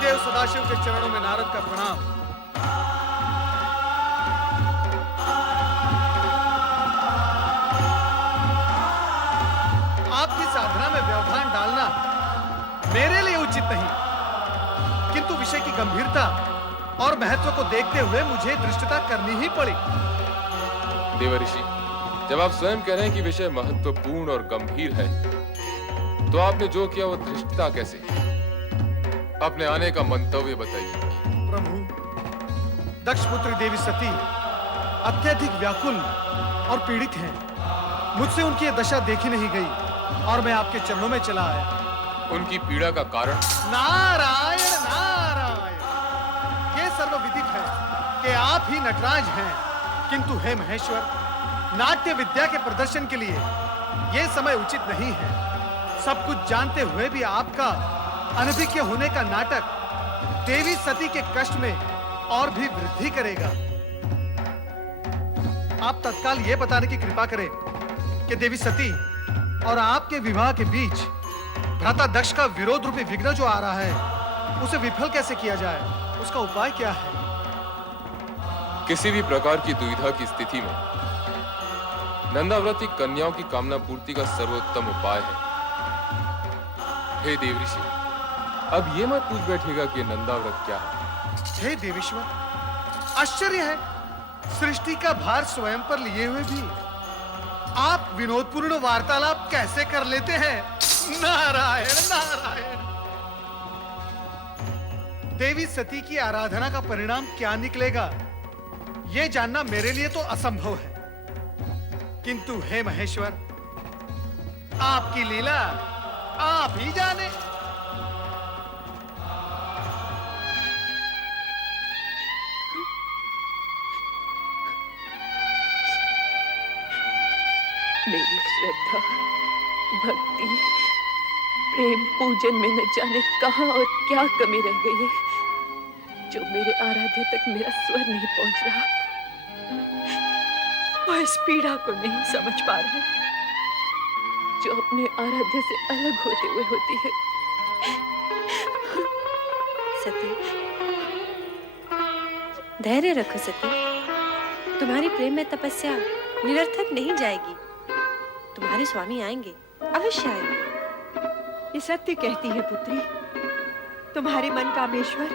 देव सदाशिव के चरणों में नारद का प्रणाम। आपकी साधना में व्यवधान डालना मेरे लिए उचित नहीं, किंतु विषय की गंभीरता और महत्व को देखते हुए मुझे धृष्टता करनी ही पड़ी। देवर्षि, जब आप स्वयं कह रहे हैं कि विषय महत्वपूर्ण और गंभीर है, तो आपने जो किया वो धृष्टता कैसे? अपने आने का मंतव्य बताइए। प्रभु, दक्षपुत्री देवी सती अत्यधिक व्याकुल और पीड़ित हैं। मुझसे उनकी यह दशा देखी नहीं गई और मैं आपके चरणों में चला आया। उनकी पीड़ा का कारण? नारायण नारायण, ये सर्वविदित है कि आप ही नटराज हैं, किंतु हे महेश्वर, नाट्य विद्या के प्रदर्शन के लिए यह समय उचित नहीं है। सब कुछ जानते हुए भी आपका अनभिज्ञ होने का नाटक देवी सती के कष्ट में और भी वृद्धि करेगा। आप तत्काल यह बताने की कृपा करें कि देवी सती और आपके विवाह के बीच भ्राता दक्ष का विरोध रूपी विघ्न जो आ रहा है, उसे विफल कैसे किया जाए? उसका उपाय क्या है? किसी भी प्रकार की दुविधा की स्थिति में नंदाव्रती कन्याओं की कामना पूर्ति का सर्वोत्तम उपाय है। हे देवऋषि, अब ये मत पूछ बैठेगा कि नंदाव्रत क्या है। हे देवेश्वर, आश्चर्य है, सृष्टि का भार स्वयं पर लिए हुए भी आप विनोदपूर्ण वार्तालाप कैसे कर लेते हैं? नारायण नारायण। देवी सती की आराधना का परिणाम क्या निकलेगा, यह जानना मेरे लिए तो असंभव है, किंतु हे महेश्वर, आपकी लीला आप ही जाने। मेरी श्रद्धा, भक्ति, प्रेम, पूजन में न जाने कहां और क्या कमी रह गई है, जो मेरे आराध्य तक मेरा स्वर नहीं पहुंच रहा। वह इस पीड़ा को नहीं समझ पा रहा, जो अपने आराध्य से अलग होते हुए होती है। सती, धैर्य रखो सती, तुम्हारी प्रेम में तपस्या निरर्थक नहीं जाएगी। तुम्हारे स्वामी आएंगे, अवश्य आएंगे। ये सत्य कहती है पुत्री, तुम्हारे मन कामेश्वर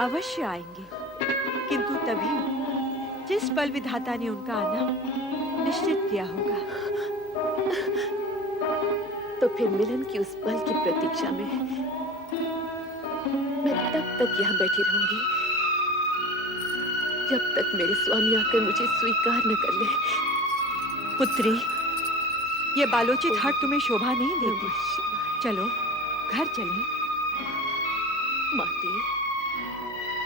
अवश्य आएंगे, किंतु तभी जिस पल विधाता ने उनका आना निश्चित किया होगा। तो फिर मिलन की उस पल की प्रतीक्षा में मैं तब तक यहाँ बैठी रहूंगी जब तक मेरे स्वामी आकर मुझे स्वीकार न कर ले। पुत्री, ये बालोचित हट तुम्हें शोभा नहीं देती। चलो घर चलें। माते,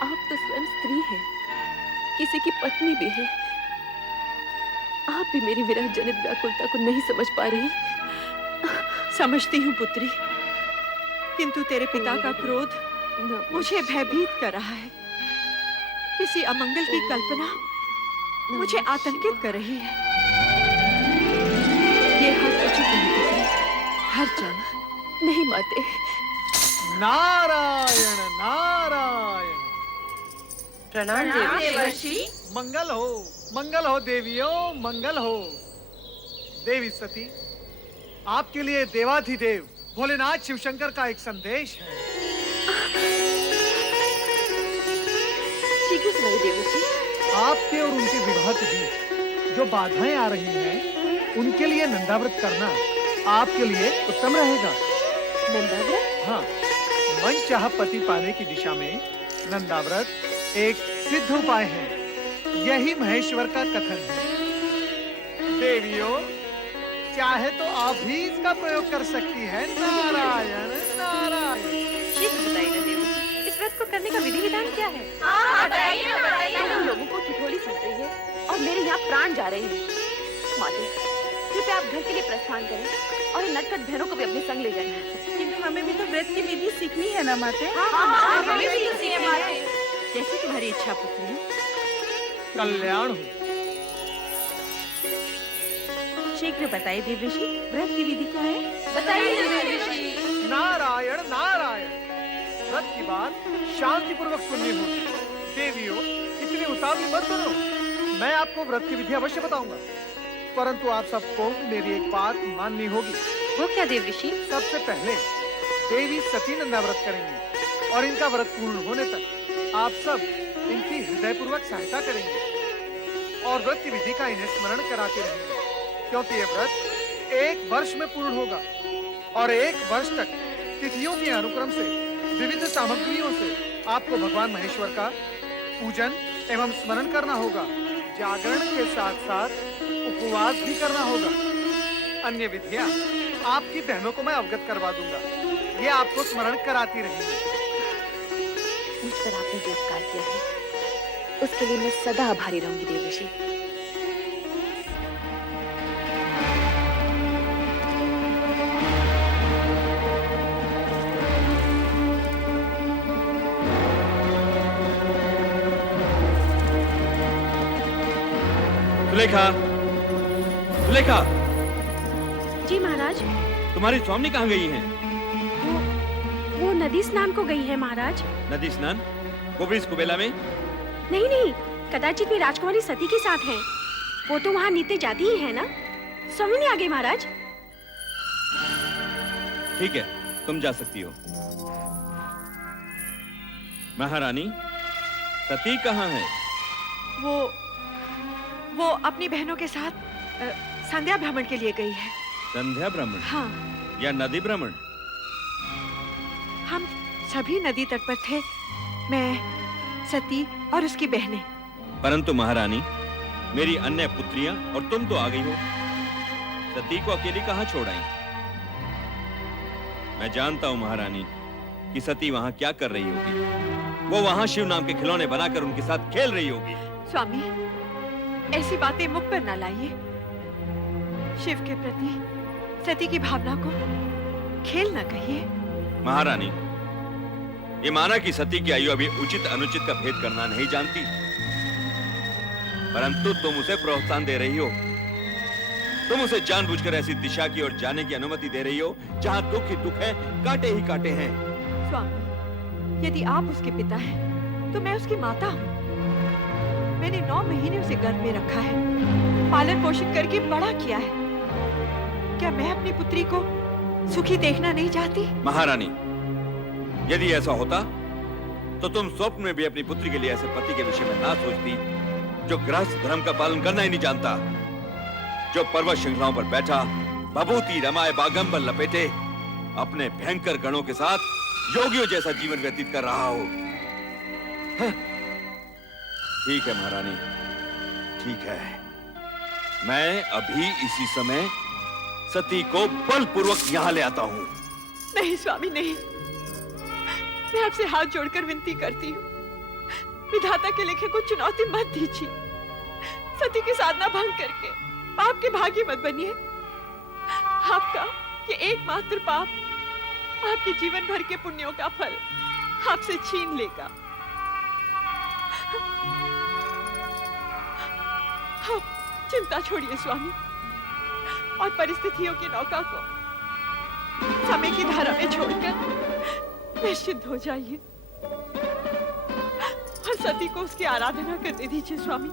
आप तो स्वयं स्त्री हैं, किसी की पत्नी भी है। आप भी मेरी विरह जनित व्याकुलता को नहीं समझ पा रही। समझती हूँ पुत्री, किंतु तेरे पिता का क्रोध मुझे भयभीत कर रहा है। किसी अमंगल की कल्पना मुझे आतंकित कर रही है। ये हट उचित नहीं पुत्री, घर चल। नहीं माते। नारायण नारायण। प्रणाम देवर्षि। मंगल हो देवियों, मंगल हो। देवी सती, आपके लिए देवाधिदेव भोलेनाथ शिवशंकर का एक संदेश है। शीघ्र सुनाइए देवर्षि। आपके और उनके विवाह के बीच जो बाधाएं आ रही हैं, उनके लिए नंदाव्रत करना आपके लिए उत्तम रहेगा। नंदाव्रत? हाँ, मनचाह पति पाने की दिशा में नंदाव्रत एक सिद्ध उपाय है। यही महेश्वर का कथन है। देवियों, चाहे तो आप भी इसका प्रयोग कर सकती हैं। नारायण नारायण। शीघ्र बताइएगा देवर्षि, इस व्रत को करने का विधि विधान क्या है? तुम लोगों को ठिठोली सुन रही है और मेरे यहाँ प्राण जा रहे हैं। माते, कृपया आप घर के लिए प्रस्थान करें और इन नटखट बहनों को भी अपने संग ले जाएं। किंतु हमें भी तो व्रत की विधि सीखनी है ना माते। हाँ, हमें भी तो सीखनी है। जैसे तुम्हारी इच्छा पुत्री। कल्याण हो। शीघ्र बताइए देवर्षि, व्रत की विधि क्या है? बताइए देवर्षि। नारायण नारायण। व्रत की बात शांति पूर्वक सुननी होगी। देवियों, इतनी उतावली मत करो। मैं आपको व्रत की विधि अवश्य बताऊंगा, परंतु आप सबको मेरी एक बात माननी होगी। वो क्या देवऋषि? सबसे पहले देवी सती नंदा व्रत करेंगी और इनका व्रत पूर्ण होने तक आप सब इनकी हृदयपूर्वक सहायता करेंगे और व्रत की विधि का इन्हें स्मरण कराते रहेंगे, क्योंकि ये व्रत 1 वर्ष में पूर्ण होगा और 1 वर्ष तक तिथियों के अनुक्रम से विविध सामग्रियों से आपको भगवान महेश्वर का पूजन एवं स्मरण करना होगा। जागरण के साथ साथ उपवास भी करना होगा। अन्य विधियां आपकी बहनों को मैं अवगत करवा दूंगा, ये आपको स्मरण कराती रहेंगी। मुझ पर आपने जो उपकार किया है उसके लिए मैं सदा आभारी रहूंगी देवऋषि। सुलेखा, सुलेखा, जी महाराज। तुम्हारी स्वामी कहाँ गई हैं? वो नदी स्नान को गई है महाराज। नदी स्नान? वो भी इस कुबेला में? नहीं नहीं, कदाचित वे राजकुमारी सती के साथ हैं। वो तो वहाँ नित्य जाती ही है ना। स्वामी नहीं आ गए महाराज। ठीक है, तुम जा सकती हो। महारानी, सती कहाँ है? वो अपनी बहनों के साथ संध्या भ्रमण के लिए गई है। संध्या भ्रमण? हाँ। या नदी भ्रमण? हम सभी नदी तट पर थे, मैं, सती और उसकी बहनें। परंतु महारानी, मेरी अन्य पुत्रियां और तुम तो आ गई हो। सती को अकेली कहाँ छोड़ आई? मैं जानता हूँ महारानी कि सती वहाँ क्या कर रही होगी। वो वहाँ शिव नाम के खिलौने बनाकर उनके साथ खेल रही होगी। स्वामी, ऐसी बातें मुख पर ना लाइए। शिव के प्रति सती की भावना को खेल ना कहिए। महारानी, ये माना कि सती की आयु अभी उचित अनुचित का भेद करना नहीं जानती, परंतु तुम उसे प्रोत्साहन दे रही हो। तुम उसे जानबूझकर ऐसी दिशा की ओर जाने की अनुमति दे रही हो जहां दुख ही दुख है, कांटे ही कांटे हैं। स्वामी, यदि आप उसके पिता हैं, तो मैं उसकी माता हूँ। मैंने 9 महीने उसे गर्भ में रखा है, पालन पोषण करके बड़ा किया है। क्या मैं अपनी पुत्री को सुखी देखना नहीं चाहती? महारानी, यदि ऐसा होता तो तुम स्वप्न में भी अपनी पुत्री के लिए ऐसे पति के विषय में ना सोचती जो गृहस्थ धर्म का पालन करना ही नहीं जानता, जो पर्वत श्रृंखलाओं पर बैठा भभूति रमाए बागंबर लपेटे अपने भयंकर गणों के साथ योगियों जैसा जीवन व्यतीत कर रहा हो। ठीक है महारानी, ठीक है। मैं अभी इसी समय सती को बलपूर्वक यहाँ ले आता हूँ। नहीं स्वामी, नहीं। मैं आपसे हाथ जोड़कर विनती करती हूँ, विधाता के लिखे को चुनौती मत दीजिए। सती की साधना भंग करके पाप के भागी मत बनिए। आपका ये एकमात्र पाप आपके जीवन भर के पुण्यों का फल आपसे छीन लेगा। आप चिंता छोड़िए स्वामी, और परिस्थितियों की नौका को समय की धारा में छोड़कर निश्चिंत हो जाइए और सती को उसकी आराधना करने दीजिए। स्वामी,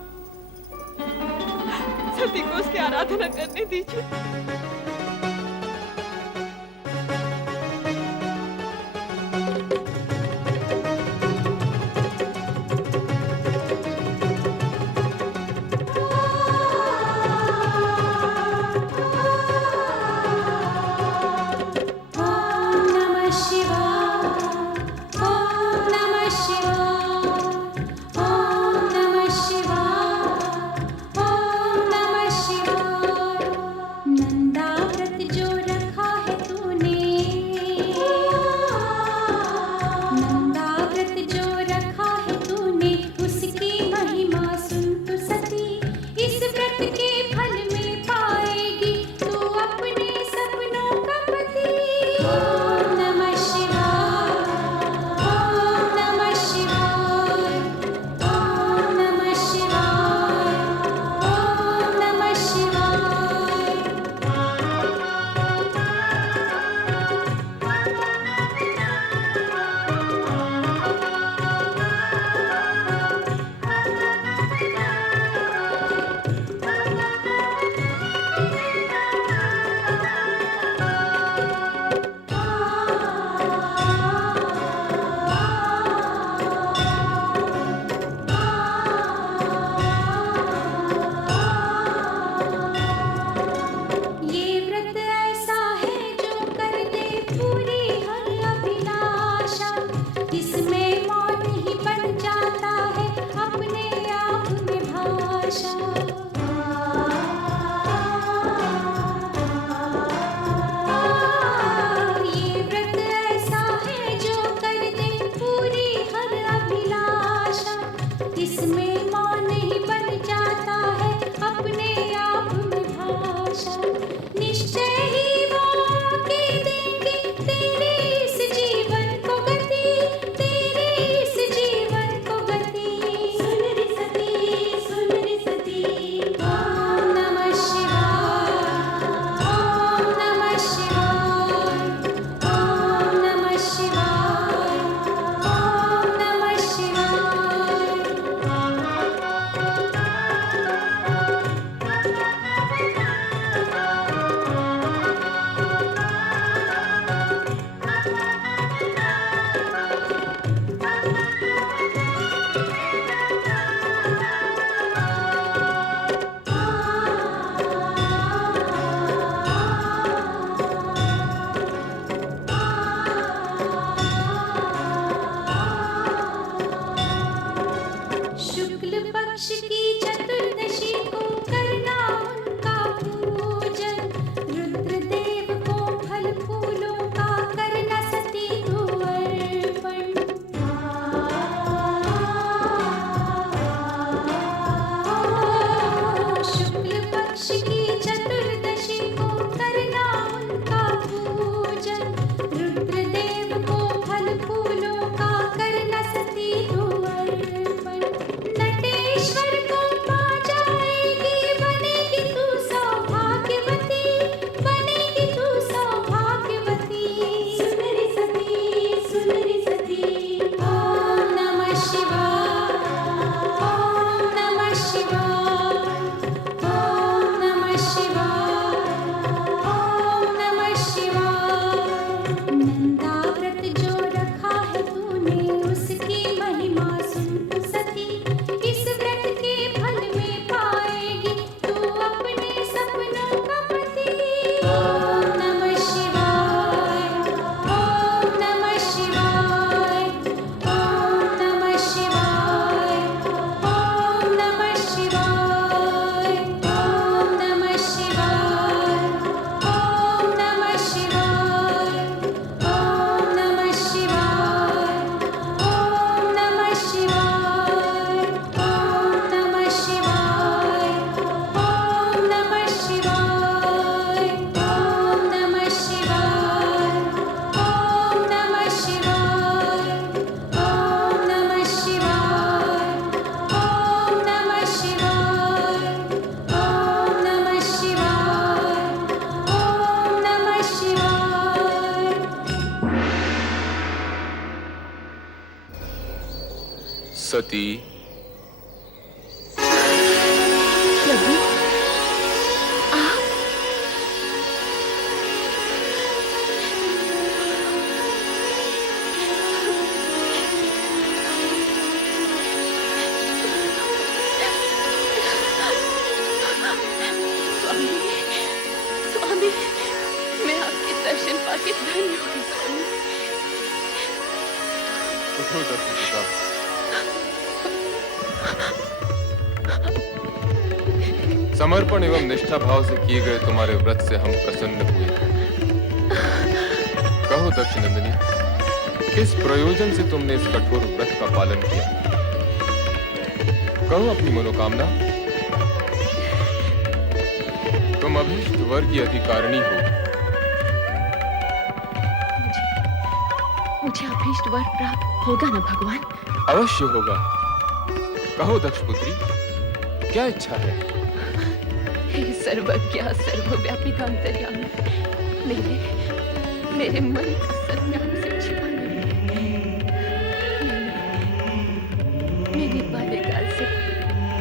सती को उसकी आराधना करने दीजिए। नंदा पक्ष की चतुर्दशी को करना उनका पूजन, रुद्रदेव को फल फूलों का करना सती को अर्पण। शुक्ल पक्ष की चतुर्दशी को करना उनका पूजन, रुद्रदेव को फल फूलों का करना सती को अर्पण। नटेश्वर को पा जाएगी, बनेगी तू सौभाग्यवती, बनेगी तू सौभाग्यवती। सुंदरी सती, ओम नमः शिवाय, ओम नमः शिवाय, ओम नमः शिवाय, ओम नमः शिवाय। नंदाव्रत जो रखा है तूने, उसकी महिमा सुन सती, इस व्रत के फल में पाएगी तू अपने सपनों का पति। ओम नमः शिवाय, ओम नमः शिवाय, ओम नमः शिवाय, ओम नमः शिवाय, ओम नमः शिवाय, ओम नमः शिवाय, ओम नमः शिवाय, ओम नमः शिवाय, ओम नमः शिवाय, ओम नमः शिवाय, ओम नमः शिवाय, ओम नमः शिवाय, ओम नमः शिवाय, ओम नमः शिवाय, ओम नमः शिवाय, ओम नमः शिवाय। सती, प्रभु, आप स्वामी, स्वामी, मैं आपके दर्शन पाके धन्य हुई स्वामी। उठो दक्ष पिता। समर्पण एवं निष्ठा भाव से किए गए तुम्हारे व्रत से हम प्रसन्न हुए। कहो दक्ष नंदिनी, किस प्रयोजन से तुमने इस कठोर व्रत का पालन किया? कहो अपनी मनोकामना। तुम अभीष्ट वर की अधिकारिणी हो। मुझे अभीष्ट वर प्राप्त होगा ना भगवान? अवश्य होगा। कहो दक्ष पुत्री, क्या इच्छा है? हे सर्वज्ञ सर्वव्यापी अंतर्यामी, मेरे मन का सज्ञान से छिपा नहीं। मैंने बाल्यकाल से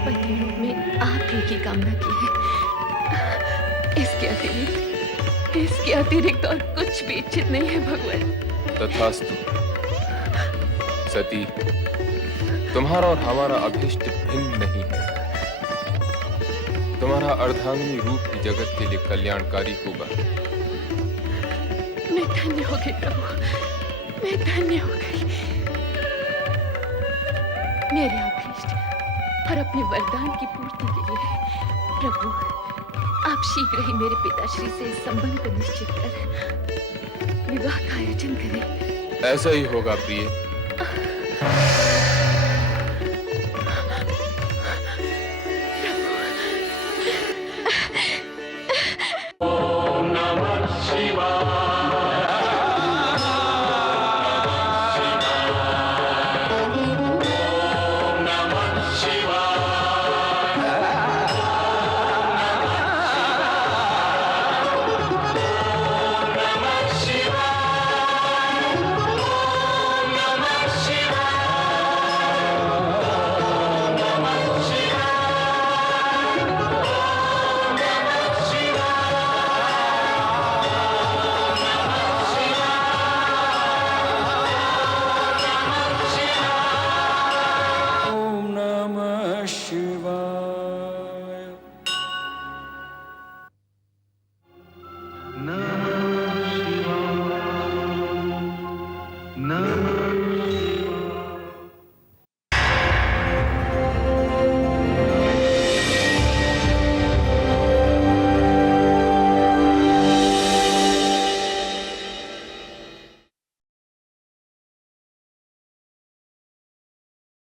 पति रूप में आप ही की कामना की है। इसके अतिरिक्त और कुछ भी इच्छित नहीं है भगवान। तथास्तु। सती, तुम्हारा और हमारा अभीष्ट भिन्न नहीं है। तुम्हारा अर्धांगिनी रूप ही जगत के लिए कल्याणकारी होगा। मैं धन्य हो गई प्रभु, मैं धन्य हो गई। मेरे अभीष्ट और अपने वरदान की पूर्ति के लिए प्रभु, आप शीघ्र ही मेरे पिताश्री से इस संबंध को निश्चित कर विवाह का आयोजन करें। ऐसा ही होगा प्रिय।